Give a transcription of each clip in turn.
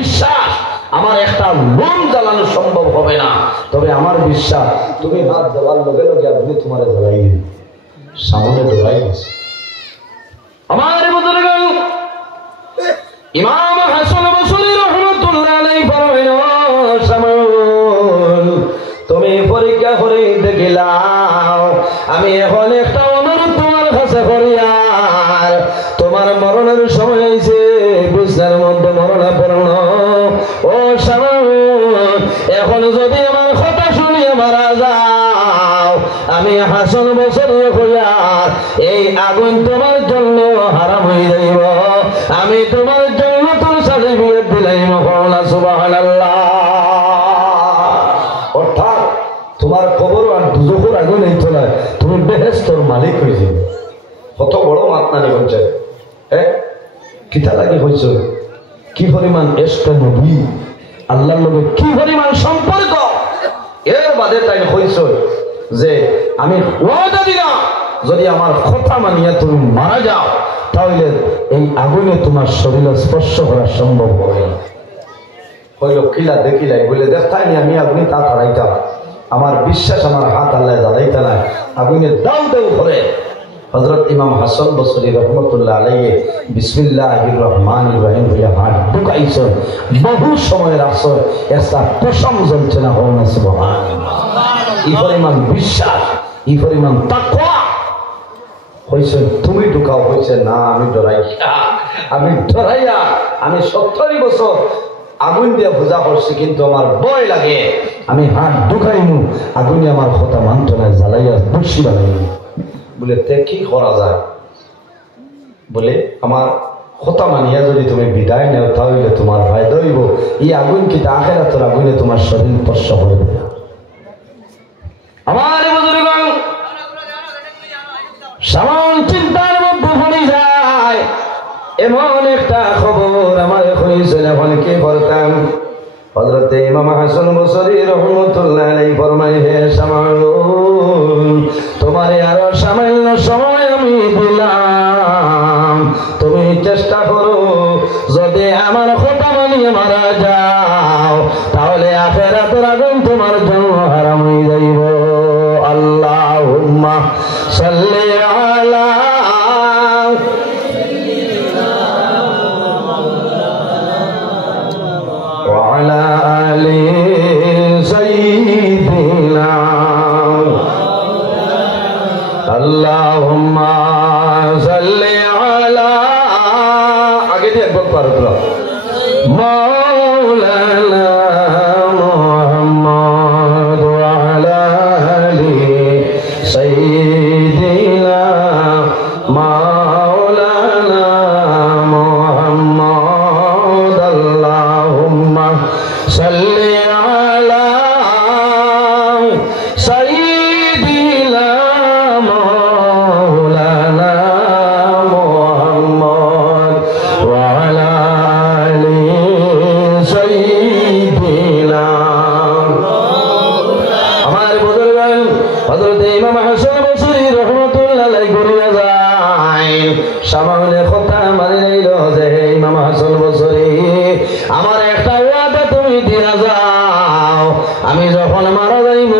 বিশ্বাস আমার একটা লোম জ্বালানো সম্ভব হবে না, তবে আমার বিশ্বাস তুমি হাত দেওয়ার লগে লগে আপনি তোমার জ্বালাই সামনে ঢোকাই গেছে। আমার বুজুর্গগণ, ইমাম হাসান বসরি রাহমাতুল্লাহ আলাইহি ফরমাইল, সামন তুমি পরীক্ষা করে দেখিলাও, আমি এখন একটা অনুরোধ তোমার কাছে করি, আর তোমার মরণের সময় হয়েছে, বুঝার মধ্যে মরণাপন্ন। ও সামন, এখন যদি আমার কথা শুনিয়ে মারা যাও, আমি হাসান বসরি হইয়ার এই আগুন তোমার জন্য হারাম হয়ে যাইব, আমি তোমার জন্য তোর সাথে বিয়ে দিলাম। সুবহানাল্লাহ। অর্থাৎ তোমার খবর আর দুজখের আগুন এই তোলায় তুমি বেহেশতের মালিক হয়ে যাবে। কত বড় মাতনানি হচ্ছে, কিতা লাগি হয়েছ, কি পরিমাণ এশকে নবী, আল্লাহর লগে কি পরিমাণ সম্পর্ক। এর বাদে তাই হয়েছ যে আমি ওয়াদা দিলাম, যদি আমার কথা মানিয়া তুমি মারা যাও, তাহলে এই আগুনে তোমার শরীরে স্পর্শ করা সম্ভব হবে না। হইল কিলা দেখিলাই বলে দেখাইনি আমি আগুনে তা ধরাইতাম, আমার বিশ্বাস আমার হাত আল্লাহ জ্বালাইতা নাই, আগুনে দাউ দাউ করে। হযরত ইমাম হাসান বসরি রহমতুল্লাহ আলাইহি বিসমিল্লাহির রহমানির রহিম বলে হাত ঢুকাইছেন, বহু সময় রাখছে, একটা পশম জ্বলছে না। হল না সুবহানাল্লাহ। এই পরিমাণ বিশ্বাস, এই পরিমাণ তাকওয়া হয়েছে। তুমি ঢুকাও হয়েছে না, আমি ডরাইয়া আমি 70 বছর আগুন দিয়ে পূজা করছি, কিন্তু আমার ভয় লাগে, আমি হাত ঢুকাইমু, আগুনে আমার কথা মানত না, জ্বালাইয়া বসি বানাইমু। বলে তে কি করা যায়, বলে আমার কথা মানিয়া যদি তুমি বিদায় নেও, তাহলে তোমার ভয় দইব, এই আগুন কি আখিরাতের আগুনে তোমার শরীর স্পর্শ করবে না। আমার বুজুর্গগণ, সামান্য চিন্তার মধ্যে পড়ে যায়, এমন একটা খবর আমার হয়েছিল, এখন কি করতাম। হযরত ইমাম হাসান বসরি রাহমাতুল্লাহ আলাইহি ফরমায়, হে সামান্য, তোমারে আরো সামান্য সময় আমি দিলাম, তুমি চেষ্টা করো, যদি আমার কথা মানিয়ে মারা যাও, তাহলে আখিরাতের আগুন তোমার জন্য হারাম হয়ে যাইব। আল্লাহুম্মা সাল্লি আলা وعلى آل سيدنا اللهم صل على आगे दिए एक बार मौलाना मुहम्मद وعلى آل سيدنا मौलाना मुहम्मद اللهم صل على سيدنا مولانا محمد وعلى آل سيدنا। আমার বুজুর্গগণ, হযরত ইমাম হাসান বসরি রাহমাতুল্লাহ আলাইহি করিয়া যায়, সামান্য কথা মানে নিল যে হে ইমাম হাসান বসরি, আমার একটা ওয়াদা তুমি দিয়া যাও, আমি যখন মারা যাইব,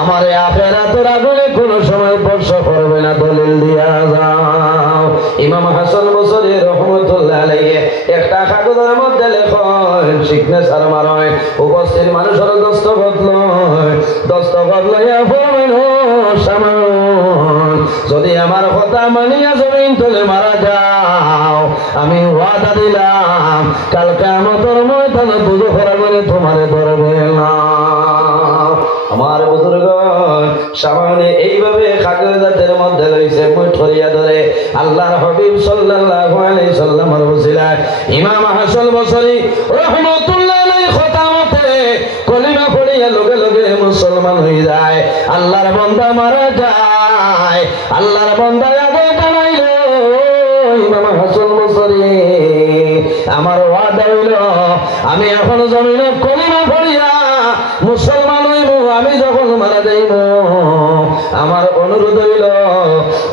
আমার আখিরাতের আগুনে কোনো সময় স্পর্শ করবে না, দলিল দিয়া যাও। ইমাম হাসান বসরি রাহমাতুল্লাহ আলাইহি একটা কাগজের মধ্যে লেখেন, সিগনেচার মারেন, উপস্থিত মানুষের দস্তখত লইয়া ফরমেন, ও সামান, যদি আমার কথা মানিয়া জমিন তলে মারা যাও, আমি ওয়াদা দিলাম, কাল কিয়ামতের ময়দানে দুজখের আগুনে তোমারে ধরবে না। আমার বুজুর্গগণ, সামনে এইভাবে কাগজের মধ্যে লইছে, মুই ধরিয়া ধরে আল্লাহর হাবিব সাল্লাল্লাহু আলাইহি সাল্লামের ওসিলায় ইমাম হাসান বসরি রাহমাতুল্লাহ আলাইহি খতামতে কলিমা পড়িয়া লগে লগে মুসলমান হয়ে যায়। আল্লাহর বান্দা মারা যায়, আল্লাহর বান্দা আগে জানাইল, ইমাম হাসান বসরি, আমার ওয়াদা হইল, আমি এখন জমিনে কলিমা পড়িয়া মুসলমান হইব, আমি যখন মারা যাইব, আমার অনুরোধ হইল,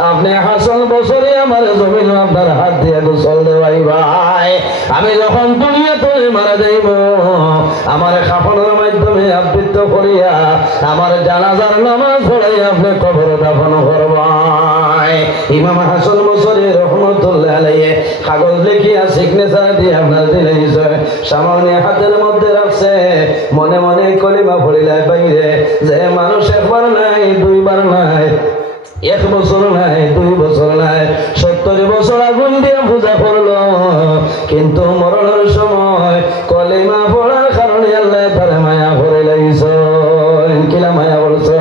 আপনি হাসান বসরি আমার জমিন আপনার হাত দিয়ে গোসল দেওয়াই ভাই, আমি যখন দুনিয়া তুলে মারা যাইব আমার কাফনের মাধ্যমে আবৃত করিয়া আমার জানাজার নামাজ পড়াই আপনি কবর দাফন করবাই। ইমাম হাসান বসরি রহমতুল্লাহ আলাইহি কাগজ লিখিয়া সিগনেচার দিয়ে আপনার দিলাইছে, সামনে হাতের মধ্যে রাখছে, মনে মনে কলিমা পড়িলাই বাইরে যে মানুষ একবার নাই দুইবার নাই, 1 বছর নাই 2 বছর নাই 70 বছর আগুন দিয়ে পূজা করলো, কিন্তু মরণের সময় কলিমা পড়ার কারণে আল্লাহ তার মায়া করে লাইছে। কিলা মায়া বলছে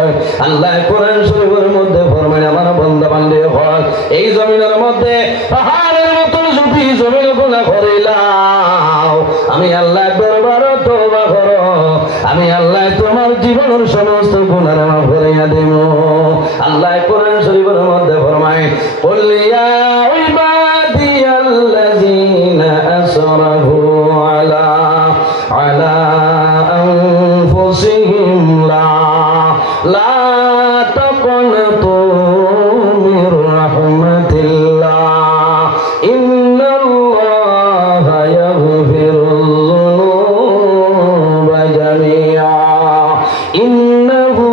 আল্লাহ কোরআন শরীফের মধ্যে ফরমায় আমার বান্দা বান্দি হল এই জমিনের মধ্যে পাহাড়ের মতো যদি জমিন গুনাহ করিলাম আমি আল্লাহ দরবারে তওবা করো, আমি আল্লাহ তোমার জীবনের সমস্ত গুনাহ মাফ করিয়া দেব। আল্লাহ কোরআন শরীফের মধ্যে ফরমায় কুল ইয়া ইবাদিয়াল্লাযীনা আসরাফু আলা আনফুসিহিম লা তাকনাতু মির রাহমাতিল্লাহ ইন্নাল্লাহা ইয়াগফিরুয যুনুবা জামিআ ইন্নাহু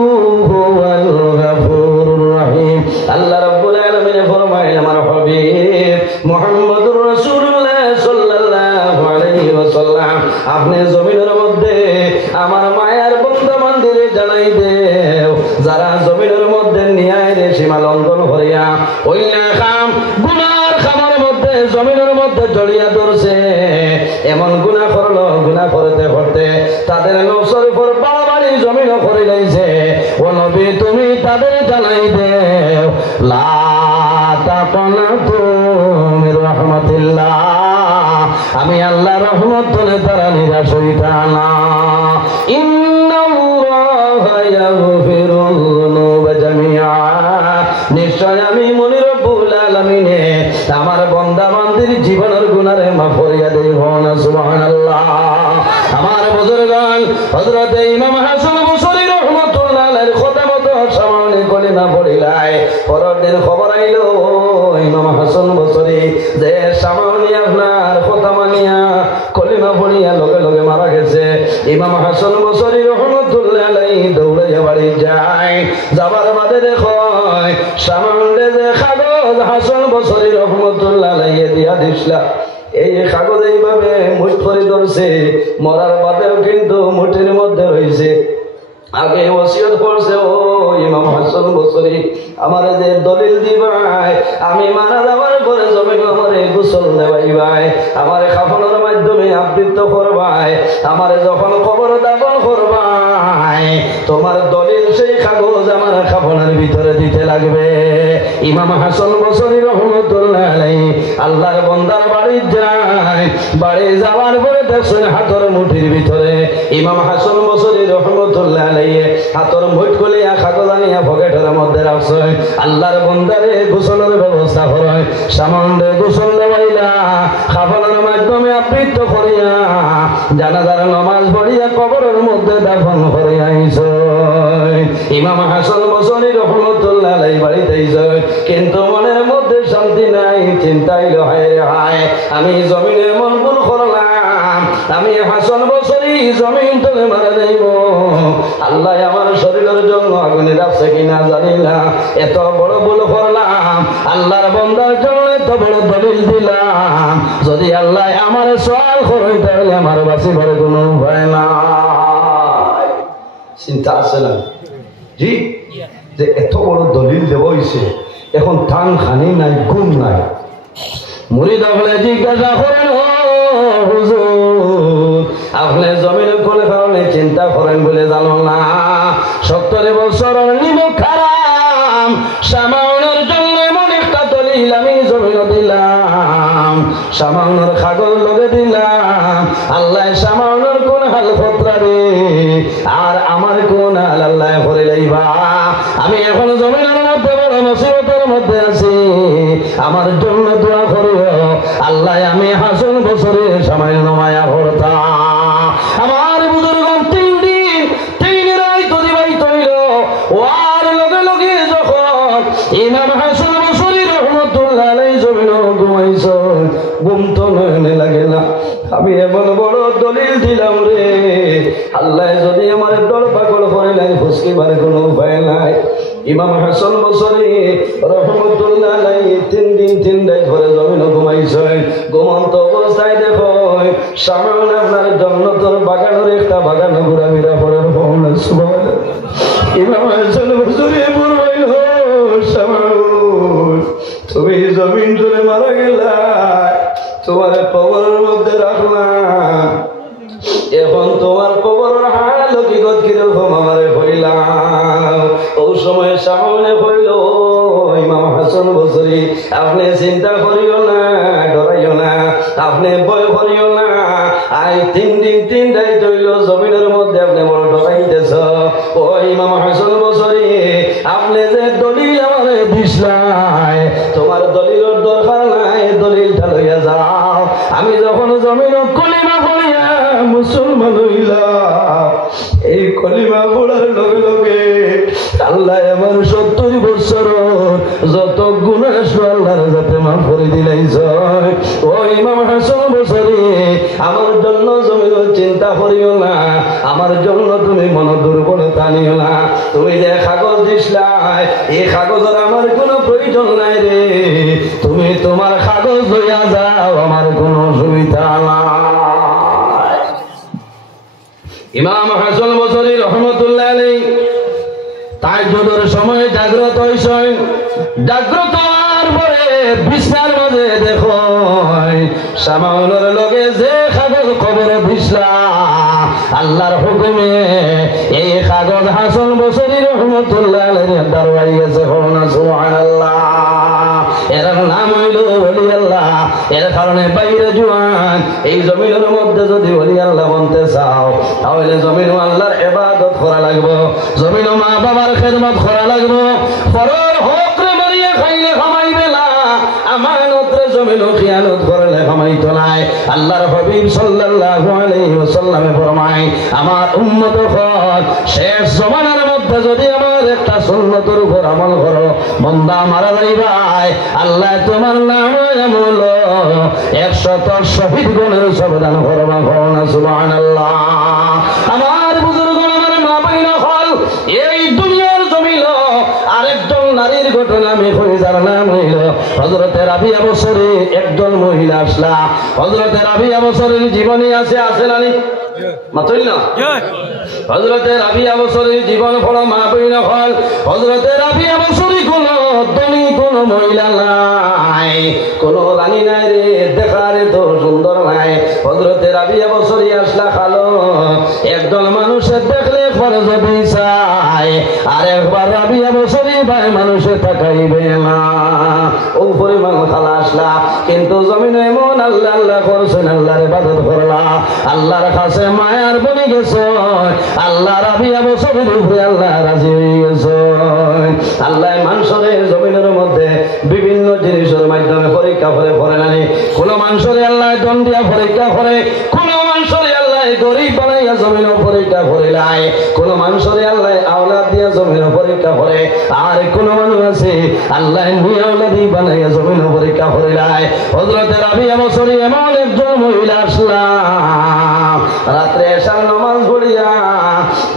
হুয়াল গাফুরুর রহিম। আল্লাহ রাব্বুল আলামিন ফরমায় আমার হাবিব মুহাম্মদুর রাসূলুল্লাহ সাল্লাল্লাহু আলাইহি ওয়াসাল্লাম আপনি জমিনের মধ্যে আমার মায়ার বান্দা বান্দিরে জানাই দেও যারা জমিনের মধ্যে ন্যায়ের সীমা লঙ্ঘন করিয়া অন্যায় কাম গুনার খামার মধ্যে জমিনের মধ্যে জড়িয়া ধরছে, এমন গুনাহ করলো, গুনাহ করতে করতে তাদের নফসের উপর বাড়াবাড়ি জমিন করে লাইছে, ও নবী তুমি তাদের জানাই দেও লা তাকনাতু মির রাহমাতিল্লাহ আমি আল্লাহ রহমত বলে তারা নিরাশ হইতা না। ইন্নাল্লাহা ইয়াগফিরুয যুনুবা জামিআ নিশ্চয় আমি মনি রব্বুল আলামিন আমার বান্দা বান্দির জীবনের গুনাহে মাফ করিয়া দেব না। সুবহানাল্লাহ। আমার বুজুর্গান হযরত ইমাম হাসান বসরি রাহমাতুল্লাহ আলাইহির কথা মতো সামনে কলিমা পড়িলাই, পরের দিন খবর আইলো ইমাম হাসান বসরি যে সামনে আপনার কথা মানিয়া কলিমা পড়িয়া লগে লগে মারা গেছে। ইমাম হাসান বসরি রাহমাতুল্লাহ আলাইহি দৌড়াইয়া বাড়ি যায়, যাবার বাদে দেখো সামনে যে কাগজ হাসান বসরি রাহমাতুল্লাহ আলাইহি দিয়া দিছলা, এই কাগজ এইভাবে মুঠ করে ধরছে, মরার বাদেও কিন্তু মুঠের মধ্যে রয়েছে। আগে ওসিয়ত করছে ও ইমাম হাসান বসরি আমার যে দলিল দিবাই আমি মারা যাওয়ার পরে জমিন আমারে গোসল দেওয়াই ভাই, আমার কাফনের মাধ্যমে আবৃত করবাই, আমার যখন কবর দাফন করবাই তোমার দলিল সেই কাগজ আমার কাফনের ভিতরে দিতে লাগবে। ইমাম হাসান বসরি রহমতুল্লাহ আলাইহি আল্লাহর বান্দার বাড়ি যায়, বাড়ি যাওয়ার পরে দেখছেন হাতের মুঠির ভিতরে ইমাম হাসান বসরি রহমতুল্লাহ আলাইহি হাতের মুঠ খুলিয়া কাগজ আনিয়া পকেটের মধ্যে রাখছে। আল্লাহর বান্দারে গোসলের ব্যবস্থা করে সামনে গোসল দেওয়াইলা কাফনের মাধ্যমে আবৃত করিয়া জানাজার নামাজ পড়িয়া কবরের মধ্যে দাফন করে আইছে। ইমাম হাসান বসরি রহমতুল্লাহ আলাইহি বাড়িতে আইছে, কিন্তু মনের মধ্যে শান্তি নাই, চিন্তাইল হায় রে হায় আমি জমিনে মন ভুল করলাম, আমি হাসান বসরি জমিন তলে মারা যাইব, আল্লাহ আমার শরীরের জন্য আগুনে রাখছে কিনা জানি না, এত বড় ভুল করলাম, আল্লাহর বান্দার জন্য এত বড় দলিল দিলাম, যদি আল্লাহ আমার সওয়াল করে তাহলে আমার বাঁচিবার কোনো উপায় নাই। চিন্তা আছে না জি, যে এত বড় দলিল দেব হইছে, এখন টান খানি নাই, ঘুম নাই। মুরিদ আপনি জিজ্ঞাসা করেন ও হুজুর আপনি জমিন কোলে কারণে চিন্তা করেন বলে জানো না 70 বছর নিমক খারাম সামাউনের জন্য এমন একটা দলিল আমি জমিন দিলাম, সামাউনের কাগজ লগে দিলাম, আল্লাহ সামাউনের কোন হাল ফতরারে আর আমার কোন হাল আল্লাহ করে লইবা। আমি এখন জমিনের মধ্যে বড় মুসিবতের মধ্যে আছি, আমার জন্য দোয়া করিও আল্লাহ আমি হাসান বছরে সময় নমায়া করতাম। আমার বুজুর্গ 3 দিন 3 রাত অতিবাহিত হইল, ওয়ার লগে লগে যখন ইমাম হাসান বসরি রহমতুল্লাহ আলাইহি জমিন ঘুমাইছ, ঘুম তো নয়নে লাগে না। আমি এমন বড় দলিল দিলাম রে, আল্লাহ যদি আমার ডর পাগল করে নাই ফুসকিবার কোনো উপায় নাই। ইমাম হাসান বসরি রহমতুল্লাহ আলাইহি 3 দিন 3 রাত ধরে জমিনে ঘুমাইছেন। ঘুমন্ত অবস্থায় দেখো সামনে আপনার জান্নাতের বাগানের একটা বাগান ঘোরাফেরা করার ভ্রমণ। সুবহানাল্লাহ। ইমাম হাসান বসরি বলল, শামউন তুমি জমিন ধরে মারা গেলা, তোমার কবরের মধ্যে রাখলাম, এখন তোমার কবরের হাল হকিকত কিরকম আমারে কইলাম। ওই সময় সামনে কইল, ইমাম হাসান বসরি আপনি চিন্তা করিও না, ডরাইও না, আপনি ভয় করিও না। আই 3 দিন 3 রাত হইল জমিনের মধ্যে আপনি বড় ডরাইতেছ। ও ইমাম হাসান বসরি আপনি যে দলিল আমারে দিছলাই, তোমার দলিলের দরকার নাই, দলিলটা লইয়া যাও। আমি যখন জমিন কলিমা পড়িয়া মুসলমান হইলাম, এই কলিমা পড়ার লগে লগে আল্লাহ আমার 70 বছর যত গুনাহ আল্লাহর যাতে মাফ করে দিলাইছ। ও ইমাম হাসান বসরি আমার জন্য জমিন চিন্তা করিও না, আমার জন্য তুমি মন দুর্বলতা নিও না। তুমি যে কাগজ দিছলাই এই কাগজের আমার কোনো প্রয়োজন নাই রে, তুমি তোমার কাগজ লইয়া যাও, আমার কোনো অসুবিধা নাই। ইমাম হাসান বসরি রহমতুল্লাহ আলাইহি তাহাজ্জুদের সময় জাগ্রত হইছেন। জাগ্রত হওয়ার পরে বিছানার মাঝে দেখো সামাউনের লগে যে কাগজ কবরে দিছলা আল্লাহর হুকুমে এই কাগজ হাসান বসরি রহমতুল্লাহ আলাইহি দারওয়াই গেছে। সুবহানাল্লাহ। এর নাম হইল ওলি আল্লাহ। এর কারণে বাইরে জুয়ান এই জমিনের মধ্যে যদি ওলি আল্লাহ বনতে চাও তাহলে জমিন আল্লাহর ইবাদত করা লাগবে, জমিন মা বাবার খেদমত করা লাগবে। পরের হক রে মারিয়ে খাইলে খামাইবে না, আমানত রে জমিন খিয়ানত করলে খামাইতো নাই। আল্লাহর হাবিব সাল্লাল্লাহু আলাইহি ওয়াসাল্লামে ফরমায়, আমার উম্মত হল শেষ জমানার মধ্যে যদি আমার একটা সুন্নতের উপর আমল করো, বান্দা মারা যাইবাই, আল্লাহ তোমার নামে আমল 100 শহীদ গুণের সবদান করবা। সুবহানাল্লাহ। আমার বুজুর্গ আমার মা বাইনা হল এই দুনিয়ার জমিল আরেকজন নারীর ঘটনা আমি কই, যার নাম হইল হযরতে রাবিয়া বসরি। একজন মহিলা আসলা, হযরতে রাবিয়া বসরির জীবনী আছে না নি? মাতইল না হযরতে রাবিয়া বসরির জীবন ফল মা বইনা হল। হযরতে রাবিয়া বসরি কোন ধনী কোন মহিলা নাই, কোন রানী নাই রে, দেখারে তো সুন্দর নাই। হযরতে রাবিয়া বসরি আসলা খালো, একদল মানুষের দেখলে পরে যদি চাই আর একবার রাবিয়া বসরি ভাই মানুষে তাকাইবে না, ও পরিমাণ খালা আসলা। কিন্তু জমিনে এমন আল্লাহ আল্লাহ করছেন, আল্লাহর ইবাদত করলা, আল্লাহর কাছে মায়ার বনি গেছে, আল্লাহ রাবিয়া বসরির উপরে আল্লাহ রাজি হয়ে গেছে। আল্লাহ মানুষের জমিনের মধ্যে বিভিন্ন জিনিসের মাধ্যমে পরীক্ষা করে পড়ে নানি। কোন মানুষের আল্লাহ দম দিয়া পরীক্ষা করে, কোন মানুষের আল্লাহ গরিব বানাইয়া জমিন পরীক্ষা করে লাই, কোন মানুষের আল্লাহ আওলাদ দিয়া জমিন পরীক্ষা করে, আর কোন মানুষ আছে আল্লাহ নিয়াওলাদি বানাইয়া জমিন পরীক্ষা করে লাই। হযরতে রাবিয়া বসরি এমন একজন মহিলা আসলাম, রাত্রে এশার নামাজ পড়িয়া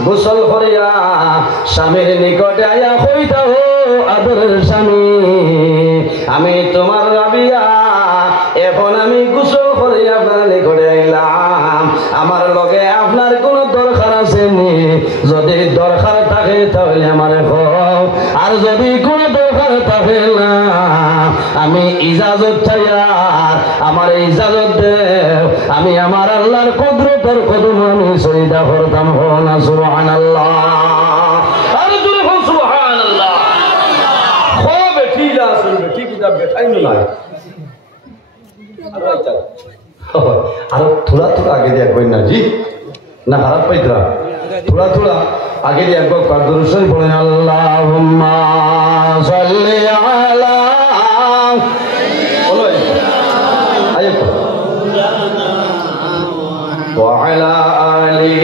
গোসল করিয়া স্বামীর নিকটে আয়া কইতা, ও আদরের স্বামী, আমি তোমার রাবিয়া, এখন আমি গোসল করে আপনার নিকটে আইলাম, আমার লগে আপনার কোন দরকার আছে নি? যদি দরকার থাকে তাহলে আমার কও, আর যদি কোন দরকার থাকে না আমি ইজাজত চাই, আর আমার ইজাজত দেও, আমি আমার আল্লাহর কুদরতের কদম আমি সজদা করতাম। না সুবহানাল্লাহ। আর জোরে বল সুবহানাল্লাহ। হবে ঠিক আছে, ঠিক কিতাব বেঠাই নাই। আর থোড়া থোড়া আগে দিয়ে একবার না জি না খারাপ পাইতরা, থোড়া থোড়া আগে দিয়ে একবার কাদরুসই পড়েন। আল্লাহুম্মা সাল্লি আলা ওয়া আলা আলি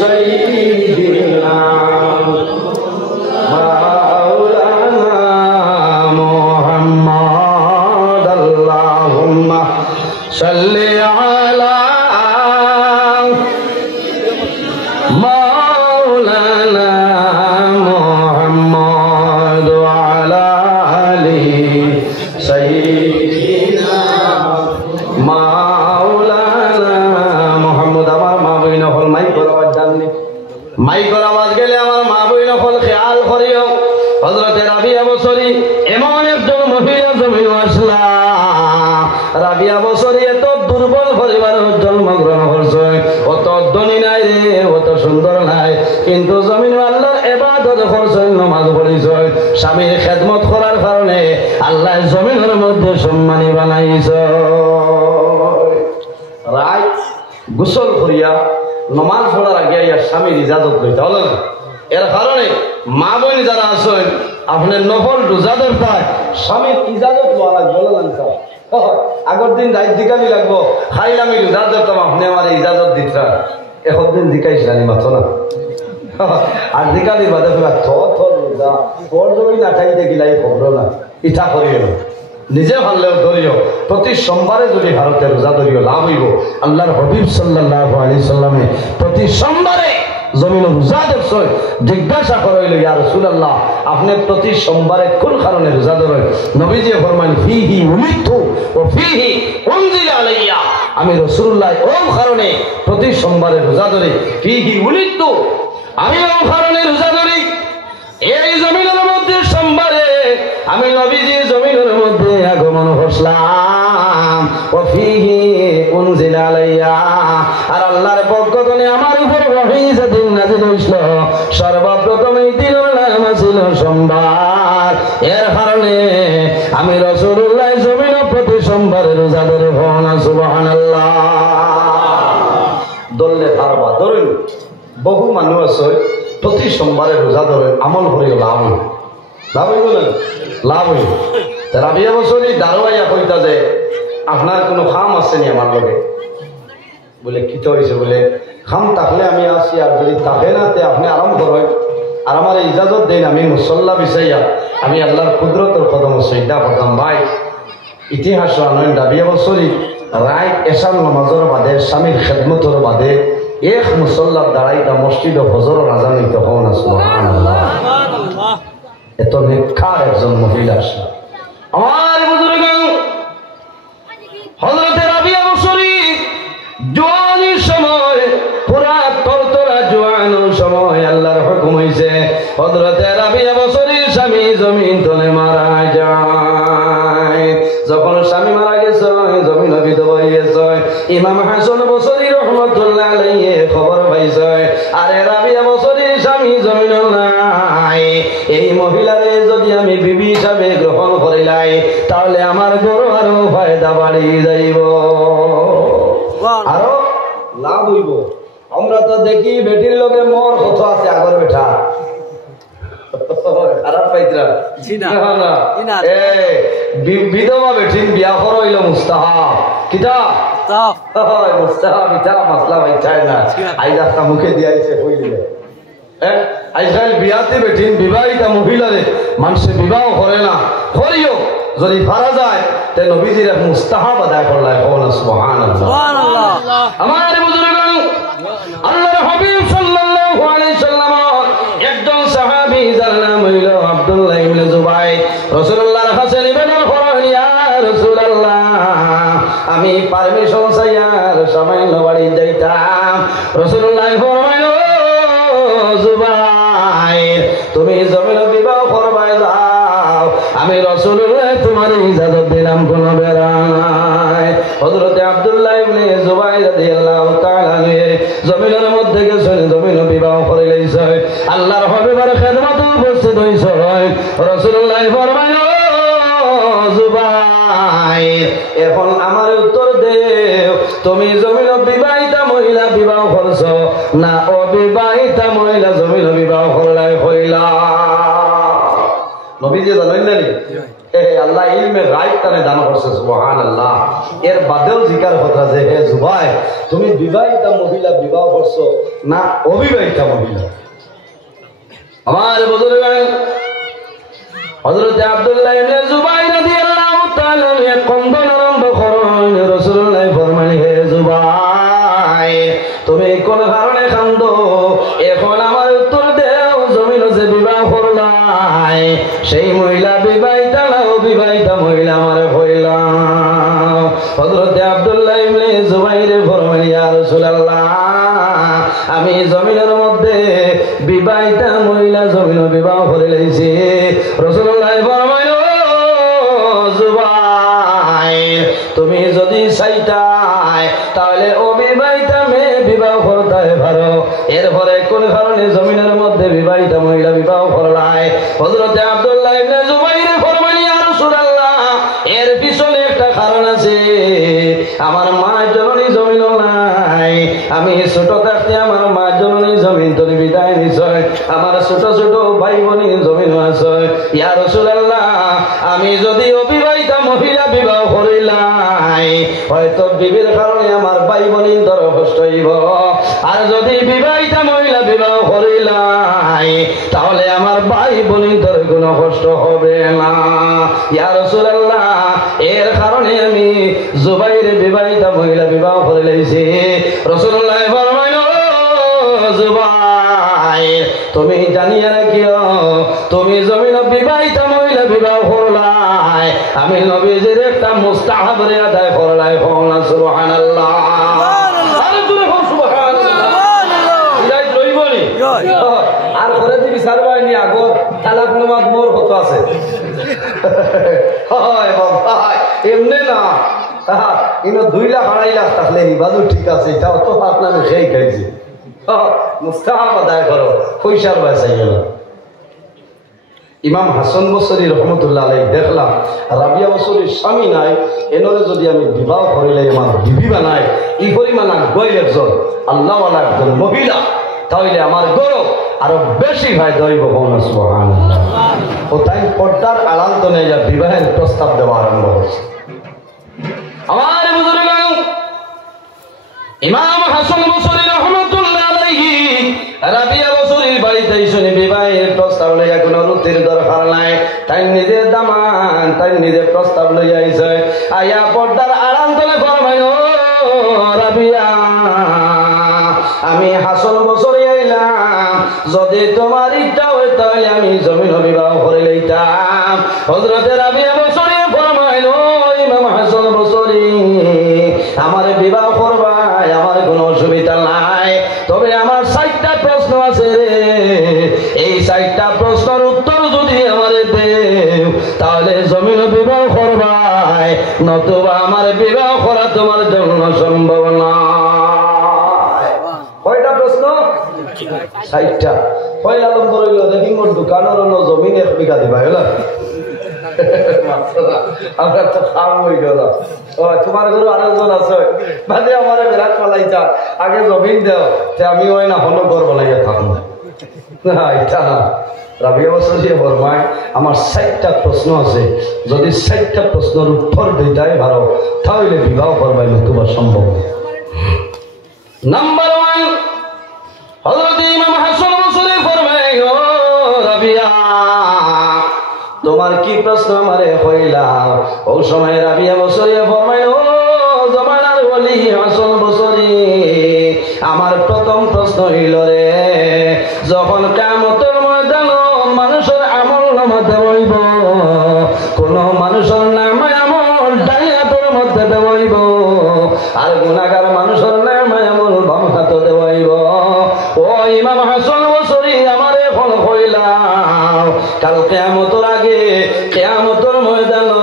সাইয়্যিদিনা মাওলানা মুহাম্মদ। আল্লাহুম্মা সাল্লি আলা মাইকর আওয়াজ গেলে আমার মা বই নকল খেয়াল করিও হযরতে রাবিয়া বসরি এমন একজন মহিলা জমিন আসলা রাবিয়া বসরি এত দুর্বল পরিবারের জন্মগ্রহণ করছে অত ধনী নাই রে অত সুন্দর নাই কিন্তু জমিন আল্লাহর ইবাদত করছে নামাজ পড়িছে স্বামীর খেদমত করার কারণে আল্লাহ জমিনের মধ্যে সম্মানী বানাইছে রাত গোসল করিয়া নমাজ পড়ার আগে আর স্বামীর ইজাজত লইতে হলো না এর কারণে মা বোন যারা আছেন আপনার নফল রোজা ধরতায় স্বামীর ইজাজত লওয়া লাগবে বলে না আগের দিন রাত দিকালি লাগবো খাইল আমি রোজা ধরতাম আপনি আমার ইজাজত দিতা এখন দিন দিকাইস জানি মাথো না আর দিকালি বাদে ফেলা থর রোজা তোর যদি না খাইতে গিলাই খবর না ইটা করিও নিজে ভাললেও ধরিও প্রতি সোমবারে যদি ভারতে রোজা ধরিও লাভ হইব আল্লাহর হাবিব সাল্লাল্লাহু আলাইহি সাল্লামে প্রতি সোমবারে জমিন রোজা ধরছেন জিজ্ঞাসা করাইল ইয়া রাসূলুল্লাহ আপনি প্রতি সোমবারে কোন কারণে রোজা ধরেন নবীজি ফরমান ফিহি উলিতু ও ফিহি উনজিলা আলাইয়া আমি রাসূলুল্লাহ ওই কারণে প্রতি সোমবারে রোজা ধরি ফিহি উলিতু আমি ওই কারণে রোজা ধরি এই জমিনের মধ্যে সোমবারে আমি নবীজি জমিনের মধ্যে আগমন করলাম ও ফিহি উনজিলা আলাইয়া আর আল্লাহর পক্ষ থেকে আমার উপর ওহী যেদিন নাযিল হইছিল সর্বপ্রথম এই দিনের নাম ছিল সোমবার এর কারণে আমি রাসূলুল্লাহ জমিনে প্রতি সোমবারে রোজা ধরে হনা সুবহানাল্লাহ দললে পারবা ধরুন বহু মানুষ আছে প্রতি সোমবারে রোজা ধরে আমল করিও লাভ হইব না লাভ হইব রাবিয়া বছরই দারোয়াইয়া কইতা যে আপনার কোনো খাম আছে নি আমার লগে বলে কি হয়েছে বলে খাম থাকলে আমি আসি আর যদি থাকে না তে আপনি আরাম করেন আর আমার ইজাজত দেন আমি মুসল্লা বিচাইয়া আমি আল্লাহর কুদরতের কদম সৈদা করতাম ভাই ইতিহাস আনয়ন রাবিয়া বছরই রায় এশার নামাজের বাদে স্বামীর খেদমতের বাদে এক মুসল্লার দাঁড়াইতা মসজিদ ও ফজরের আজান হইতে হন সুবহানাল্লাহ এত নিখার একজন মহিলা আমার বুজুর্গ হযরতে রাবিয়া বসরি জওয়ানির সময় পুরা তরতরা জওয়ানোর সময় আল্লাহর হুকুম হইছে হযরতে রাবিয়া বসরির স্বামী জমিন তলে মারা যায় যখন স্বামী মারা গেছে জমিন বিধবা হয়ে গেছে ইমাম হাসান বসরি রহমাতুল্লাহ আলাইহি খবর পাইছে আরে রাবিয়া বসরির স্বামী জমিন নাই এই মহিলারে যদি আমি বিবি হিসাবে গ্রহণ করিলাই তাহলে আমার গরু আরো ফায়দা বাড়ি যাইব আরো লাভ হইব আমরা তো দেখি বেটির লগে মোর কথা আছে আগর বেটা খারাপ পাইতরা বিধবা বেঠিন বিয়া করা হইল মুস্তাহাব কিতা মুস্তাহাব ইটা মাসলা ভাই চায় না আই রাস্তা মুখে দিয়াইছে কইলে আজকাল বিয়াতে বেঠিন বিবাহিতা মহিলারে মানুষে বিবাহ করে না করিও যদি পারা যায় তে নবীজির এক মুস্তাহাব আদায় করলাই কোন সুবহানাল্লাহ আমার বুজুর্গগণ আল্লাহর হাবিব সাল্লাল্লাহু আলাইহি সাল্লাম একজন সাহাবী যার নাম হইল আব্দুল্লাহ ইবনে জুবাইর রাসূলুল্লাহর কাছে নিবেদন করেন ইয়া রাসূলুল্লাহ আমি পারমিশন চাইয়ার সামান্য বাড়ি যাইতাম রাসূলুল্লাহ ফরমাইল জুবাইর তুমি জমিনে বিবাহ করবাই যাও আমি রাসূলুল্লাহ তোমার ইজাজত দিলাম কোনো বেরা নাই হযরতে আব্দুল্লাহ ইবনে জুবাইর রাদিয়াল্লাহু তাআলা জমিনের মধ্যে গেছেন জমিনে বিবাহ করে লইছে আল্লাহর হাবিবের খেদমতে উপস্থিত হইছে রাসূলুল্লাহ ফরমায় জুবাইর এখন আমার উত্তর দেও তুমি জমিনে বিবাহিতা মহিলা বিবাহ করছো না অবিবাহিতা মহিলা জমিনে বিবাহ করলাই কইলা নবীজি জানেন না আল্লাহ ইলমে গায়ব তানে দান করছে সুবহানাল্লাহ এর বাদেও জিকার কথা যে হে জুবাইর তুমি বিবাহিতা মহিলা বিবাহ করছো না অবিবাহিতা মহিলা আমার বুজুর্গগণ হযরত আব্দুল্লাহ ইবনে জুবাইর রাদিয়াল্লাহু তাআলা এক কন্দন আরম্ভ করেন রাসূলুল্লাহ ফরমায় হে জুবাইর তুমি কোন কারণে কান্দো এখন আমার উত্তর দেও জমিনে যে বিবাহ করলাই সেই মহিলা বিবাহিতা না অবিবাহিতা মহিলা আমার হইলা হযরত আব্দুল্লাহ ইবনে জুবাইর ফরমায় ইয়া রাসূলুল্লাহ আমি জমিনের মধ্যে বিবাহিতা মহিলা জমিন বিবাহ করে লইছি রাসূলুল্লাহ ফরমাইল জুবাইর তুমি যদি চাইতাই তাহলে অবিবাহিতা মেয়ে বিবাহ করতে পারো এরপরে কোন কারণে জমিনের মধ্যে বিবাহিতা মহিলা বিবাহ করলাই হযরত আব্দুল্লাহ ইবনে জুবাইর ফরমাইলেন ইয়া রাসূলুল্লাহ এর পিছনে একটা কারণ আছে আমার মা জননী জমিন নাই আমি ছোট থাকতে আমার মা জননী জমিন তো বিদায় নিছয় আমার ছোট ছোট ভাই বোন জমিন আছে ইয়া রাসূলুল্লাহ আমি যদি অবিবাহিতা মহিলা বিবাহ করিলাই হয়তো বিবির কারণে আমার ভাই বোনের ধর কষ্ট হইব আর যদি বিবাহিতা মহিলা বিবাহ করিলাই তাহলে আমার ভাই বোনের ধর কোনো কষ্ট হবে না ইয়া রাসূলুল্লাহ এর কারণে আমি জুবাইরের বিবাহিতা মহিলা বিবাহ করে লইছি রাসূলুল্লাহ ফরমাইলেন জুবাইর তুমি জানিয়া রাখিও তুমি জমিন বিবাহিতা মহিলা বিবাহ করলাই আমি নবীজির একটা মুস্তাহাবরে আদায় করলাই কওনা সুবহানাল্লাহ আরে তুমি কও সুবহানাল্লাহ ইলাই লইবনি আর করে দিবি সারবাইনি আগো তালাক নামাজ মোর কত আছে হয় বাবা এমনে না ইনো 2 লাখ 2.5 লাখ থাকলে বাজু ঠিক আছে এটাও তো আপনার খেয়ে খাইছে মুস্তাহাব আদায় করো পয়সার বাঁচাই গেল ইমাম হাসান বসরি রহমতুল্লাহ আলাইহি দেখলাম রাবিয়া বসরির স্বামী নাই এনরে যদি আমি বিবাহ করিলে আমার বিবি বানাই এই পরিমাণ গইল একজন আল্লাহওয়ালা একজন মহিলা তাহলে আমার গৌরব আরো বেশি ভাই দইব কোন সুবহানাল্লাহ ও তাই পর্দার আড়াল তো নেই বিবাহের প্রস্তাব দেওয়া আরম্ভ হচ্ছে আমার বুজুর্গগণ ইমাম হাসান বসরি রহমতুল্লাহ আলাইহি রাবিয়া বসরির বাড়িতে শুনে বিবাহের প্রস্তাব লইয়া কোনো রুতির দরকার নাই তাই নিজে দামান তাই নিজে প্রস্তাব লইয়া আইছে আয়া পর্দার আড়াল তলে ফরমায় ও রাবিয়া আমি হাসান বসরি আইলাম যদি তোমার ইচ্ছা হয় তাহলে আমি জমিন বিবাহ করে লইতাম হযরত রাবিয়া বসরি ফরমাইল ইমাম হাসান বসরি আমার বিবাহ করবা আমার কোনো অসুবিধা নাই তবে আমার 4টা প্রশ্ন আছে রে এই 4টা প্রশ্নের উত্তর যদি আমারে দেও তাহলে জমিন বিবাহ করবা নতুবা আমার বিবাহ করা তোমার জন্য সম্ভব না কয়টা প্রশ্ন 4টা পয়লা নম্বর হইল দেখি মোর দোকানের জমিন 1 বিঘা দিবা হলো আমরা তো খাম হয়ে গেল তোমার ঘরে আরেকজন আছে বাদে আমার বিরাট পালাইতা আগে জমিন দেও আমি ওই না হলো ঘর বলাইয়া থাকবো না এটা না রাবিয়া বসরি ফরমায় আমার 4টা প্রশ্ন আছে যদি 4টা প্রশ্নের উত্তর দিতাই ভালো তাহলে বিবাহ করবাই নতুবা সম্ভব নাম্বার 1 হযরত ইমাম হাসান বসরি ফরমায় ও রাবিয়া তোমার কি প্রশ্ন আমারে কইলা ও সময় রাবিয়া বসরি ফরমায় ও জামানার ওলি হাসান বসরি আমার প্রথম প্রশ্ন হইল রে যখন কিয়ামতের ময়দানে মানুষের আমল নামা দেবইব কোন মানুষের নামে আমল ডাইয়াতের মধ্যে দেবইব আর গুনাহগার মানুষের নামে আমল বাম হাতে দেবইব ও ইমাম হাসান বসরি আমারে ফল কইলাম কাল কিয়ামতের আগে কিয়ামতের ময়দানে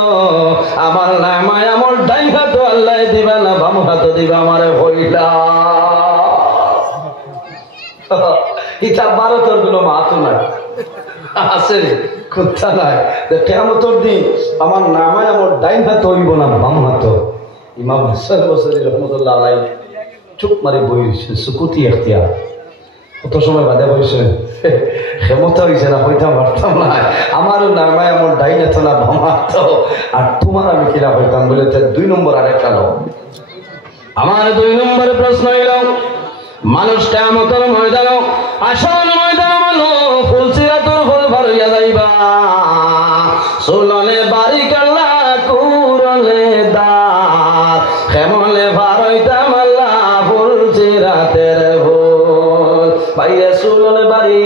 আমার নামে আমল ডাই হাতে আল্লাহ দিবা না বাম হাতে দিবা আমারে কইলা ইটা ভারতের কোনো মাহাতো নাই আছে রে কোথা নাই কিয়ামতের দিন আমার নামে আমার ডাইন হাত হইব না বাম হাত ইমাম হাসান বসরি রহমতুল্লাহ আলাইহি চুপ মারি বইছে সুকুতি ইখতিয়ার কত সময় বাদে বইছে ক্ষমতা হয়েছে না হইতাম পারতাম না আমারও নামে আমার ডাইন হাত না বাম হাত আর তোমার আমি কিনা হইতাম বলে 2 নম্বর আরেকটা লো আমার 2 নম্বর প্রশ্ন হইল মানুষ কিয়ামতের ময়দানে আসল ময়দানে মানুষ ফুলসিরাতুল ফুল ভরিয়া যাইবা সুলনে বাড়ি কাল্লা কুরলে দাঁত কেমলে ভারইতাম আল্লাহ ফুলসিরাতের ফুল ভাইয়া সুলনে বাড়ি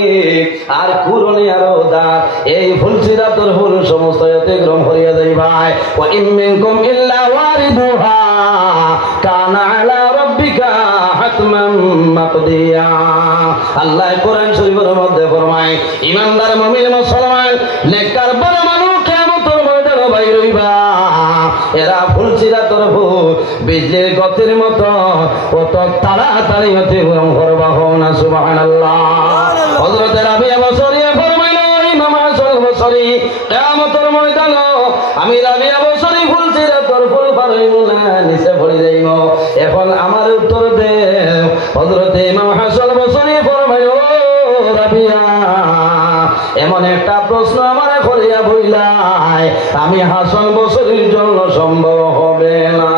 আর কুরনে আরো দাঁত এই ফুলসিরাতুল ফুল সমস্ত অতিক্রম করিয়া যাইবা ওয়া ইম মিনকুম ইল্লা ওয়ারিদুহা কানা আলা রাব্বিকা রহমত দিয়া। আল্লাহ কোরআন শরীফের মধ্যে ফরমায় ইমানদার মুমিন মুসলমান নেককার বড় মানুষ কিয়ামতের ময়দানে বাইর হইবা। এরা ফুলসিরাতের ফুল বিজলির গতির মতো কত তাড়াতাড়ি হতে করবা হও না সুবহানাল্লাহ। হযরত রাবিয়া বসরি ফরমাইলো ইমাম হাসান বসরি কিয়ামতের ময়দানে আমি রাবিয়া বসরি ফুলসিরাতের ফুল পারইব না নিচে পড়ে যাইব। এখন আমার উত্তর দে। হযরত ইমাম হাসান বসরি ফরমাইলো রাবিয়া এমন একটা প্রশ্ন আমারে করিয়া বইলাই আমি হাসান বসরির জন্য সম্ভব হবে না।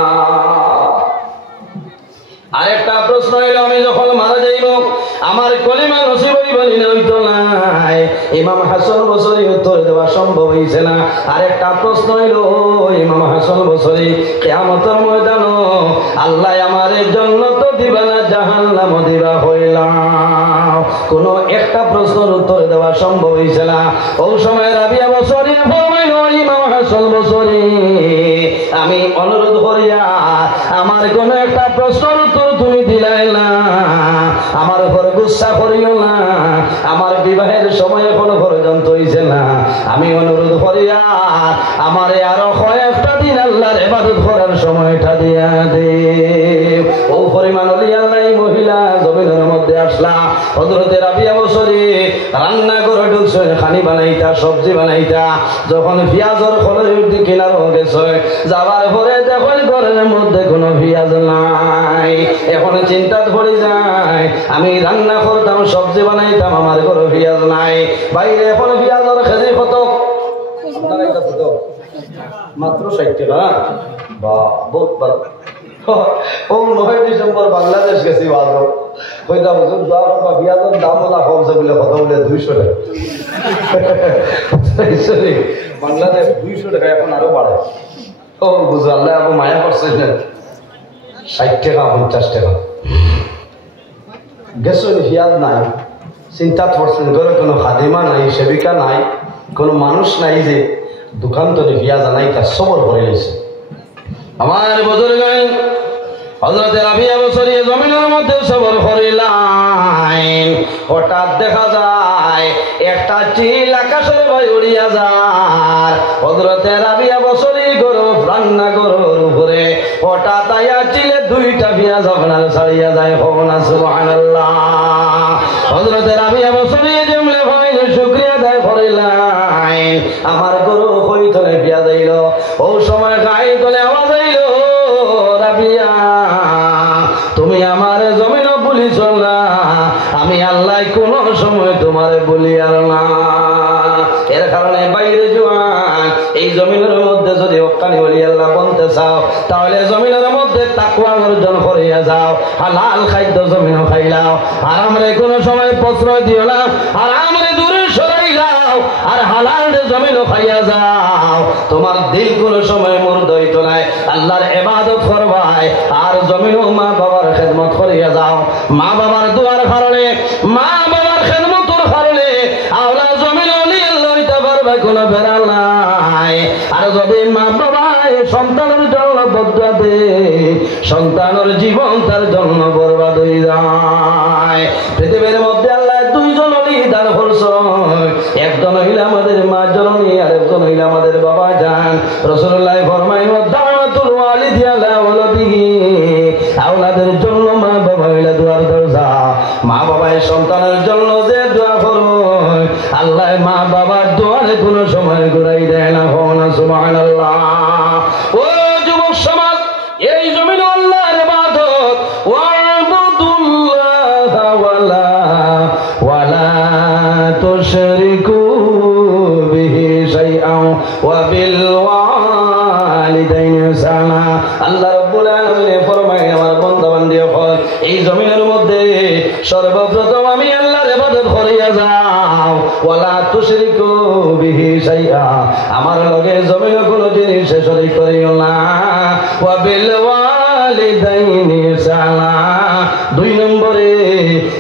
আরেকটা প্রশ্ন হইল আমি যখন মারা যাইব আমার কলিমা নসিব হইবনি না হইতো নাই। ইমাম হাসান বসরি উত্তর দেওয়া সম্ভব হইছে না। আরেকটা প্রশ্ন হইল ইমাম হাসান বসরি কিয়ামতের ময়দানে আল্লাহ আমারে জান্নাত দিবা না জাহান্নাম দিবা হইলাম। কোন একটা প্রশ্নের উত্তর দেওয়া সম্ভব হইছে না। ওই সময় রাবিয়া বসরি ফরমাইল ইমাম হাসান বসরি আমি অনুরোধ করিয়া আমার কোন একটা প্রশ্নের উত্তর তুমি দিলাই না, আমার ঘরে গুসা করিও না। আমার বিবাহের সময় এখনো পর্যন্ত হইছে না। আমি অনুরোধ করিয়া আমারে আরো কয়েকটা দিন আল্লাহর ইবাদত করার সময়টা দিয়া দে। ও পরিমাণ ওলি আল্লাহ মহিলা জমিনের মধ্যে আসলা। হযরত রাবিয়া বসরি রান্না করে ঢুকছে, খানি বানাইতা সবজি বানাইতা। যখন পেঁয়াজের খোলের কিনার গেছে যাবার পরে দেখো ঘরের মধ্যে কোনো পেঁয়াজ নাই। এখন চিন্তা পড়ে যায় আমি রান্না করতাম সবজি বানাইতাম আমার ঘরে পেঁয়াজ নাই। বাইরে এখন পেঁয়াজের কেজি কত? মাত্র 60 টাকা। বা বহুত ভালো। ও 9 ডিসেম্বর বাংলাদেশ গেছি বাজো কইতা বুঝুন পেঁয়াজের দাম ওলা কমছে বলে কথা বলে 200 টাকা। বাংলাদেশ 200 টাকা এখন আরো বাড়ে। ও বুঝো আল্লাহ আপু মায়া করছে 60 টাকা 50 টাকা গেছো পেঁয়াজ নাই। চিন্তা করছেন ঘরে কোনো খাদিমা নাই, সেবিকা নাই, কোনো মানুষ নাই যে দোকান তো পেঁয়াজ নাই তার সবর করে গেছে। আমার বুজুর্গ হযরত রাবিয়া বসরি জমিনের মধ্যে সবর করিলেন। হঠাৎ দেখা যায় একটা চিল আকাশের ভাই উড়িয়া যায়। হযরত রাবিয়া বসরি গরব রান্না গরুর উপরে হঠাৎ আয়া চিলে 2টা পেঁয়াজ আপনার ছাড়িয়া যায়। হোক না সুবহানাল্লাহ। হযরত রাবিয়া বসরি জমলে ভাই শুকরিয়া আদায় করিলেন। আমার গরু হইতলে পেঁয়াজ আইল। ও সময় গাই তলে আওয়াজ আইল রাবিয়া তুমি আমার জমিন বলিছ না, আমি আল্লাহ কোন সময় তোমারে বলি আর না। এর কারণে বাইরে জোয়ান এই জমিনের মধ্যে যদি হক্কানি বলি আল্লাহ বলতে চাও তাহলে জমিনের মধ্যে তাকওয়া অর্জন করিয়া যাও। হালাল খাদ্য জমিন খাইলাও, হারামরে কোনো সময় প্রশ্রয় দিও না, হারামরে দূরে সরাই যাও আর হালাল জমিন খাইয়া যাও। তোমার দিল কোনো সময় মুর্দ হইতো নাই, আল্লাহর ইবাদত করবাই আর জমিন মা বাবার খেদমত করিয়া যাও। মা বাবার দোয়ার কারণে মা বাবার খেদমতের কারণে আওলা জমিন লইতে পারবে কোনো বেড়াল নাই। আর যদি মা বাবা সন্তানের জন্য বদুয়া দে সন্তানের জীবন তার জন্য বরবাদ হয়ে যায়। পৃথিবীর মধ্যে আল্লাহ 2 জন দান করছেন, একজন হইল আমাদের মা জননী আর একজন হইল আমাদের বাবা জান। রাসূলুল্লাহ ফরমায় দাওয়াতুল ওয়ালিদি আলা ওয়ালাদিহি, আওলাদের জন্য মা বাবা হইল দুয়ার দরজা। মা বাবাই সন্তানের জন্য যে দোয়া করবে আল্লাহ মা বাবার দোয়ারে কোনো সময় ঘুরাই দেয় না। হোনা সুবহানাল্লাহ। ও যুবক সমাজ, এই জমিন আল্লাহর ইবাদত ওয়াবুদুল্লাহ ওয়ালা তুশরিকু বিহি শাইআন ওয়া বিল ওয়ালিদাইনি ইহসানা। আল্লাহ রাব্বুল আলামিন ফরমায় আমার বান্দা বান্দি হল এই জমিনের মধ্যে সর্বপ্রথম আমি আল্লাহর ইবাদত করিয়া যাও। ওয়ালা তুশরিকু বিহি শাইআ, আমার লগে জমিন কোনো জিনিস শরীক করিও না। ওয়া বিল ওয়ালিদাইনি ইহসানা, 2 নম্বরে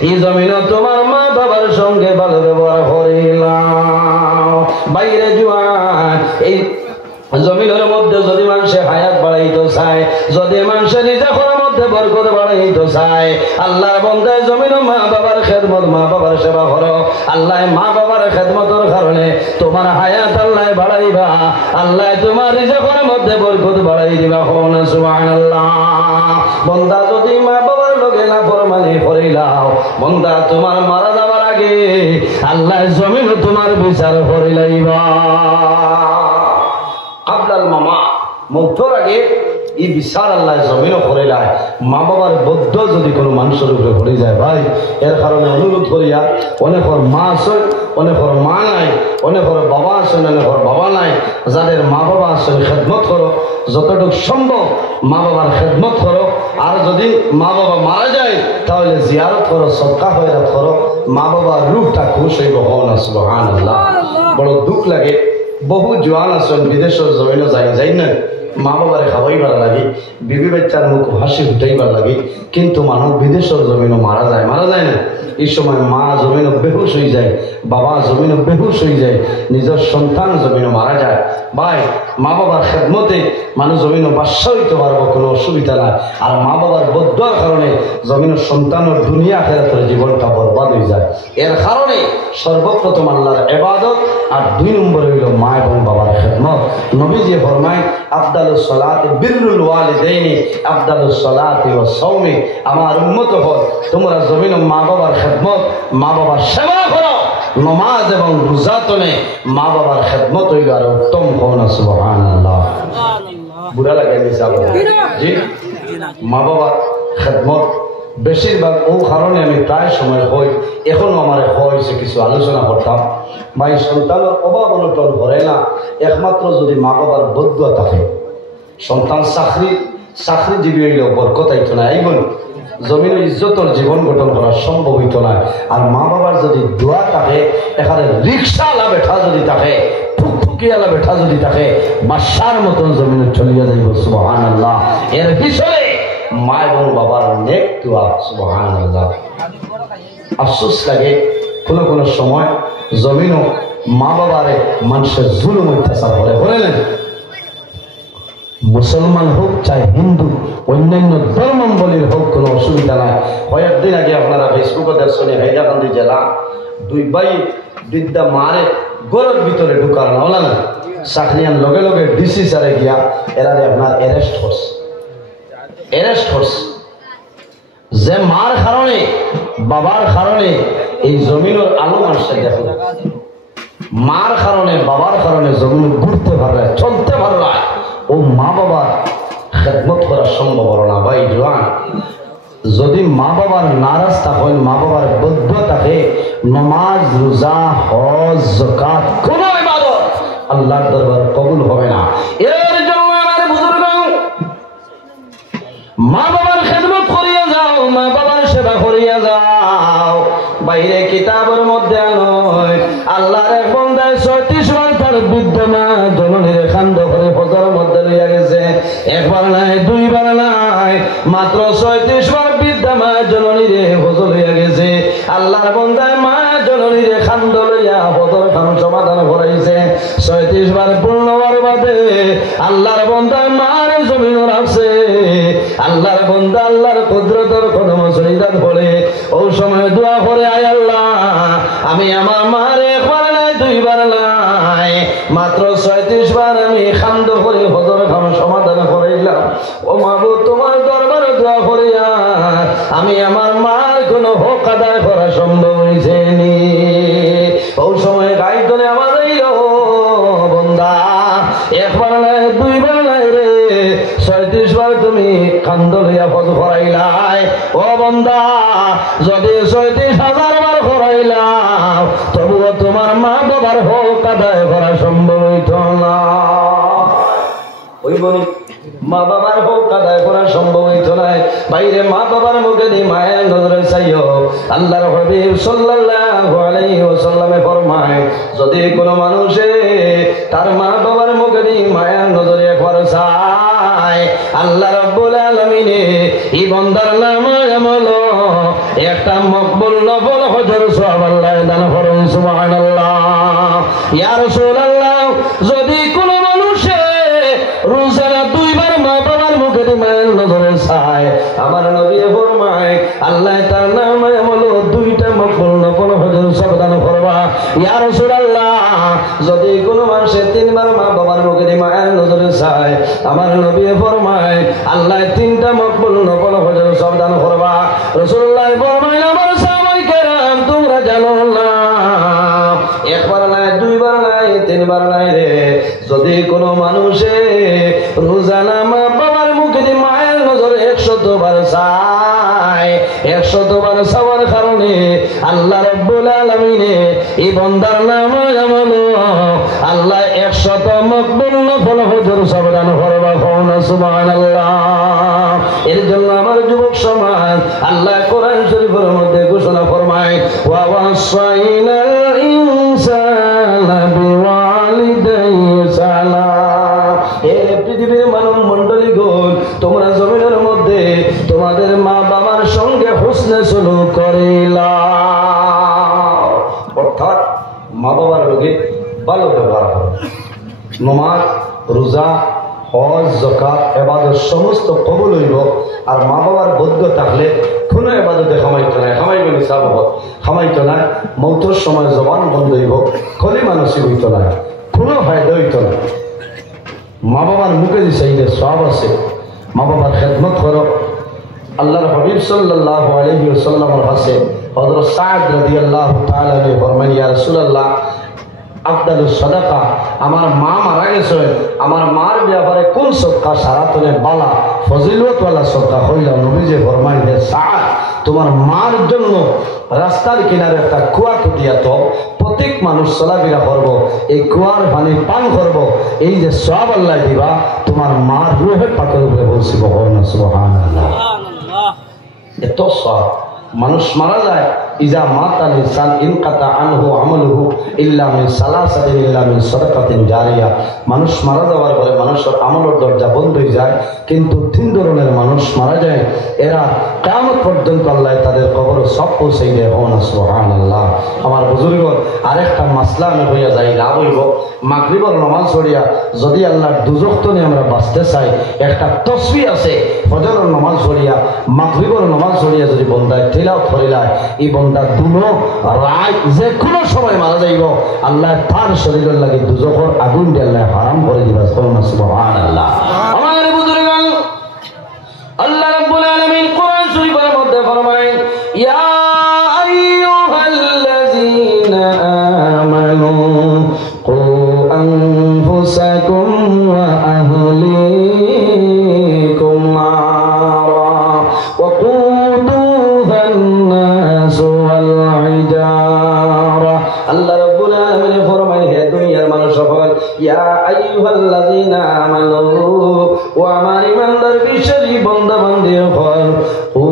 এই জমিন তোমার মা বাবার সঙ্গে ভালো ব্যবহার করিলাম। বাইরে জুয়ান এই জমিনের মধ্যে যদি মানুষে হায়াত বাড়াইতে চায়, যদি মানুষে নিজে মধ্যে বরকত বাড়াইতে চায় আল্লাহর বান্দা জমিন মা বাবার খেদমত মা বাবার সেবা করো আল্লাহ মা বাবার খেদমতের কারণে তোমার হায়াত আল্লাহ বাড়াইবা আল্লাহ তোমার রিজকের মধ্যে বরকত বাড়াই দিবা হন সুবহানাল্লাহ বান্দা যদি মা বাবার লগে না ফরমানি করিলাও বান্দা তোমার মারা যাবার আগে আল্লাহ জমিন তোমার বিচার করিলাইবা আব্দুল মামা মৌতর আগে এই বিচার আল্লাহ জমিনও করিলায় মা বাবার বদ্ধ যদি কোনো মানুষের উপরে ভরে যায় ভাই এর কারণে অনুরোধ করিয়া অনেকের মা আছে অনেকের মা নাই অনেকের বাবা আছে অনেকের বাবা নাই যাদের মা বাবা আছে খেদমত করো যতটুকু সম্ভব মা বাবার খেদমত করো আর যদি মা বাবা মারা যায় তাহলে জিয়ারত করো সদকা খয়রাত করো মা বাবার রূপটা খুশ হইব হন সুবহানাল্লাহ বড় দুঃখ লাগে বহু জোয়ান আছেন বিদেশের জমিনও যাই না মা বাবারে খাওয়াইবার লাগে বিবি বাচ্চার মুখ হাসি ফুটাইবার লাগে কিন্তু মানুষ বিদেশের জমিনও মারা যায় না এই সময় মা জমিনও বেহুশ হয়ে যায় বাবা জমিনও বেহুশ হয়ে যায় নিজের সন্তান জমিনও মারা যায় ভাই মা বাবার খেদমতে মানুষ জমিনও বাদশা হইতে পারবো কোনো অসুবিধা নাই আর মা বাবার বদুয়ার কারণে জমিনের সন্তানের দুনিয়া খেরাতের জীবনটা বরবাদ হয়ে যায় এর কারণে সর্বপ্রথম আল্লাহর ইবাদত আর 2 নম্বরে হইল মা এবং বাবার খেদমত নবীজি ফরমায় আফদালুস সালাতি বিররুল ওয়ালিদাইনি আফদালুস সালাতি ওয়াস সাওমি আমার উম্মত হল তোমরা জমিনে মা বাবার খেদমত মা বাবার সেবা করো নামাজ এবং রোজা তনে মা বাবার খেদমত হইল আর উত্তম হন সুবহানাল্লাহ বুড়া লাগে মিসাল জি মা বাবার খেদমত বেশিরভাগ ও কারণে আমি প্রায় সময় হই এখনো আমার হয়েছে কিছু আলোচনা করতাম ভাই সন্তানের অভাব অনটন করে না একমাত্র যদি মা বাবার বদুয়া থাকে সন্তান চাকরিজীবী হইলেও বরকত আইত না এই বল জমিনের ইজ্জতর জীবন গঠন করা সম্ভব হইত না আর মা বাবার যদি দোয়া থাকে এখানে রিক্সাওয়ালা বেঠা যদি থাকে ফুকফুকিওয়ালা বেঠা যদি থাকে বাদশার মতন জমিনে চলিয়া যাইব সুবহানাল্লাহ এর পিছনে মা এবং বাবার নেক দোয়া সুবহানাল্লাহ আফসোস লাগে কোনো সময় জমিনও মা বাবারে মানুষের জুলুম অত্যাচার করে বলেন মুসলমান হোক চাই হিন্দু অন্যান্য ধর্মাবলীর হোক কোনো অসুবিধা নাই কয়েকদিন আগে আপনারা ফেসবুকে দেখছেন হাইলাকান্দি জেলা 2 ভাই বিদ্যা মারে গরুর ভিতরে ঢুকার না না চাকরিয়ান লগে লগে ডিসি স্যারে গিয়া এরারে আপনার অ্যারেস্ট করছে যে মার কারণে বাবার কারণে এই জমিনের আলো মানুষের দেখো মার কারণে বাবার কারণে জমিন ঘুরতে পারলে চলতে পারলে ও মা বাবার খেদমত করা সম্ভব হলো না ভাই জোয়ান যদি মা বাবার নারাজ থাকে মা বাবার বদ্ধ থাকে নামাজ রোজা হজ যাকাত কোনো ইবাদত আল্লাহর দরবারে কবুল হবে না এর জন্য আমাদের বুজুর্গ মা বাবার খেদমত করিয়া যাও মা বাবার সেবা করিয়া যাও বাইরে কিতাবের মধ্যে নয় আল্লাহর এক বান্দায় 36 বার তার বিদ্যমা জননীর খান্দ করে ফজরের মধ্যে লইয়া গেছে একবার নাই 2 বার নাই মাত্র 36 বার বিদ্যমা জননীর ফজর লইয়া গেছে আল্লাহর বান্দায় মা জননীর খান্দ লইয়া ফজর খান সমাধান করাইছে 36 বার পূর্ণবার বাদে আল্লাহর বান্দায় মার জমিন রাখছে আল্লাহর বান্দা আল্লাহর কুদরতের কদম সজদা করে ও সময় দোয়া করে আয় আল্লাহ আমি আমার মারে একবার নাই 2 বার নাই মাত্র 36 বার আমি খান্দ করে ফজর খান সমাধান করাইলাম ও মাবুদ তোমার দরবারে দোয়া করিয়া আমি আমার মার কোনো হক আদায় করা সম্ভব হইছে নি ও সময় গাই ধরে আমার এইলো বান্দা একবার নাই 2 বার নাই রে 36 বার তুমি কান্দ লইয়া ফজ করাইলাই ও বান্দা যদি 36,000 বার করাইলাম তবুও তোমার মা বাবার হক আদায় করা সম্ভব হইত না ওই বলি মা বাবার হক আদায় করা সম্ভব হইত না বাইরে মা বাবার মুখে দিয়ে মায়ের নজরে চাইও আল্লাহর হাবিব সাল্লাল্লাহু আলাইহি ওয়াসাল্লামে ফরমায় যদি কোনো মানুষে তার মা বাবার মুখে দিয়ে মায়ের নজরে একবার চায় আল্লাহ রাব্বুল আলামিন এই বান্দার নাম আমল একটা মকবুল নফল হজের সওয়াব আল্লাহ দান করেন সুবহানাল্লাহ ইয়া রাসূলুল্লাহ যদি কোনো মানুষে রোজা 2 বার মা বাবার মুখে দিয়ে মায়ের নজরে চায় তার নামে হলো দুইটা মকবুল নফল হজের সাবধান করবা। ইয়া রাসূলুল্লাহ, যদি কোনো মানুষে তিনবার মা বাবার মুখে মায়ের নজরে চায়, আমার নবী ফরমায় আল্লাহ তিনটা মকবুল নফল হজের সাবধান করবা। রাসূলুল্লাহ ফরমায় আমার সাহাবায়ে কেরাম তোমরা জানো না, একবার নাই, দুইবার নাই, তিনবার নাই রে, যদি কোনো মানুষে রোজানা মা বাবার মুখে মায়ের নজরে 100 বার চায়, 100 বার চাওয়ার কারণে আল্লাহ রাব্বুল আলামিনে এই বান্দার নাম আমল আল্লাহ 100 মকবুল নফল হজের সাবধান করবা। সুবহানাল্লাহ। এর জন্য আমার যুবক সমাজ আল্লাহ কোরআন শরীফের মধ্যে ঘোষণা ফরমায় ওয়া ওয়াসাইনাল ইনসানা বিওয়ালিদাইহি সালাম। হে পৃথিবীর মানব মণ্ডলী গণ, তোমরা জমিনের মধ্যে তোমাদের মা বাবার সঙ্গে হুসনে সুলুক করিলা, অর্থাৎ মা বাবার লগে ভালো ব্যবহার করো। নামাজ, রোজা, হজ, যাকাত, ইবাদত সমস্ত কবুল হইব। আর মা বাবার বদ্ধ থাকলে কোনো ইবাদতে খামাইতো নাই, খামাইবে নিসাব হব, খামাইতো নাই, মৌতের সময় জবান বন্ধ হইব, কলিমা নসিব হইতো না, কোনো ফায়দা হইতো না। মা বাবার মুখে যে চাইলে সব আছে, মা বাবার খেদমত করো। আল্লাহর হাবিব সাল্লাল্লাহু আলাইহি ওয়াসাল্লামের কাছে হযরত সাদ রাদিয়াল্লাহু তাআলা আনহু ফরমান, ইয়া রাসূলুল্লাহ, আফদালুস সাদাকা, আমার মা মারা গেছে, আমার মার ব্যাপারে কোন সদকা সারাতনে বালা ফজিলতওয়ালা সদকা হইলাম? নবীজি ফরমান, হে সাদ, তোমার মার জন্য রাস্তার কিনারে একটা কুয়া খুঁটিয়া তো প্রত্যেক মানুষ চলাফেরা করব, এই কুয়ার পানি পান করব, এই যে সওয়াব আল্লাহ দিবা তোমার মার রূহে পাকের উপরে বলছি। সুবহানাল্লাহ। এত সওয়াব। মানুষ মারা যায়, ইজা মাতাল ইনসান ইনকাতা আনহু আমালুহু ইল্লা মিন সালাসাতিন ইল্লা মিন সাদাকাতিন জারিয়া। মানুষ মারা যাওয়ার পরে মানুষের আমলের দরজা বন্ধ হয়ে যায়, কিন্তু 3 ধরনের মানুষ মারা যায়, এরা কিয়ামত পর্যন্ত আল্লাহ তাদের কবর সব পৌঁছে দেয়। সুবহানাল্লাহ। আমার বুজুর্গ আরেকটা মাসলা আমি হইয়া যাই, লাভ হইব। মাগরিবের নামাজ পড়িয়া যদি আল্লাহর দুজখ থেকে আমরা বাঁচতে চাই, একটা তসবিহ আছে, ফজরের নামাজ পড়িয়া মাগরিবের নামাজ পড়িয়া যদি বন্দায় তিলাওয়াত করিলায়, এই বন্দা দুনো রাত যে কোনো সময় মারা যাইব, আল্লাহ তার শরীরের লাগে দুজখের আগুন দিয়ে আল্লাহ হারাম করে দিবা। সুবহানাল্লাহ। আমার বুজুর্গান, আল্লাহ রাব্বুল আলামিন কোরআন শরীফের মধ্যে ফরমায়, ইয়া আইয়ুহাল্লাযীনা আমানু কু আনফুসাকুম ওয়া আহলিকুম নারা ওয়া কুদুহান নাস ওয়াল হিজারা। আল্লাহ রাব্বুল আলামিন ফরমায়, হে দুনিয়ার মানুষ সকল, ইয়া আইয়ুহাল্লাযীনা আমানু, ও আমার ইমানদার বিশ্বাসী বান্দা বান্দী হল, ও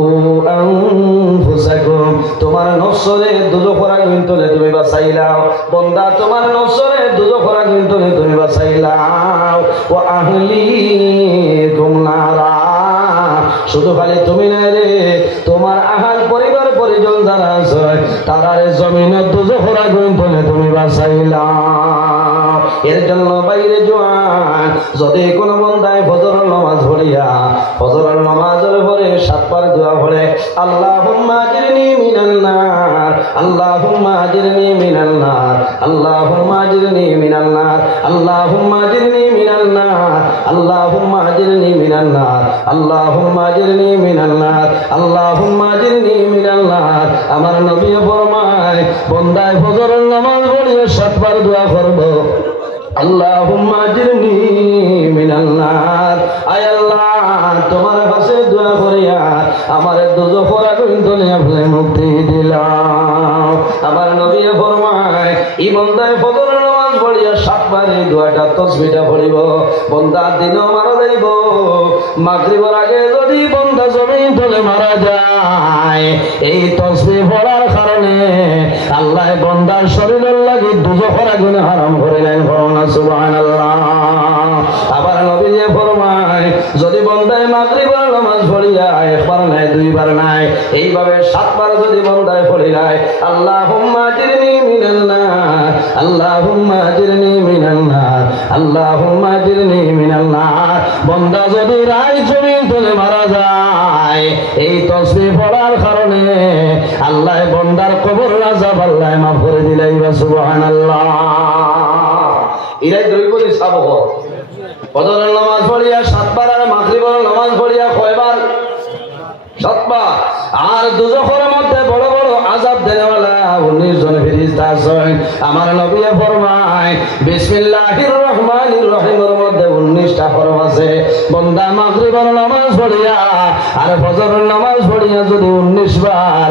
আনফুসাকুম, তোমার নফসরে দুজখের আগুন থেকে তুমি বাঁচাইলাও। বান্দা, তোমার নফসরে দুজখের আগুন থেকে তুমি বাঁচাইলাও। ও আহলিকুম নারা, শুধু খালি তুমি না রে, তোমার আহাল পরিবার পরিজন যারা আছে তারারে জমিনের দুজখের আগুন থেকে তুমি বাঁচাইলাও। এর জন্য বাইরে জোয়ান, যদি কোনো বন্দায় ফজরের নামাজ পড়িয়া ফজরের নামাজের পরে 7 বার দোয়া পড়ে, আল্লাহুম্মা আজিরনি মিনান নার, আল্লাহুম্মা আজিরনি মিনান নার, আল্লাহুম্মা আজিরনি মিনান নার, আল্লাহুম্মা আজিরনি মিনান নার, আল্লাহুম্মা আজিরনি মিনান নার, আল্লাহুম্মা আজিরনি মিনান নার, আল্লাহুম্মা আজিরনি মিনান নার। আমার নবী ফরমায়, বন্দায় ফজরের নামাজ পড়িয়া 7 বার দোয়া করব, আল্লাহুম্মা আজিরনি মিনান নার, আয় আল্লাহ তোমার কাছে দোয়া করিয়া আমার দুজখের আগুন থেকে আপনি মুক্তি দিলাম। আমার নবী ফরমায়, ইমানদার ফজরের নামাজ পড়িয়া 7 বার এই দোয়াটা তাসবিহটা পড়িব, বন্দা দিনও মারা যাইব। মাগরিবের আগে যদি বন্দা জমিন তলে মারা যায়, এই তাসবিহ পড়ার কারণে আল্লাহ বন্দার শরীরের লাগি দুজখের আগুন হারাম করিলেন। সুবহানাল্লাহ। আবার নবী ফরমায়, যদি বন্দায় মাগরিবের নামাজ পড়িয়া 1 বার নাই 2 বার নাই, এইভাবে 7 বার যদি বন্দায় পড়িলায়, আল্লাহুম্মা আজিরনি মিনান নার, আল্লাহুম্মা আজিরনি মিনান নার, আল্লাহুম্মা আজিরনি মিনাল নার। বান্দা যদি রায় জমিন তলে মারা যায় এই তাসবিহ পড়ার কারণে আল্লাহ বান্দার কবর আযাব আল্লাহ মাফ করে দিলাই বা সুবহানাল্লাহ। ইরাই দরিবলি সাবহ ফজরের নামাজ পড়িয়া 7 বার আর মাগরিবের নামাজ পড়িয়া কয়বার? 7 বার। আর দুজখের মধ্যে বড় বড় আযাব দেনেওয়ালা 19 জন ফেরেশতা আছেন। আমার নবী ফরমায় বিসমিল্লাহির রহমানির রহিমের মধ্যে 19টা হরফ আছে। বান্দা মাগরিবের নামাজ পড়িয়া আর ফজরের নামাজ পড়িয়া যদি 19 বার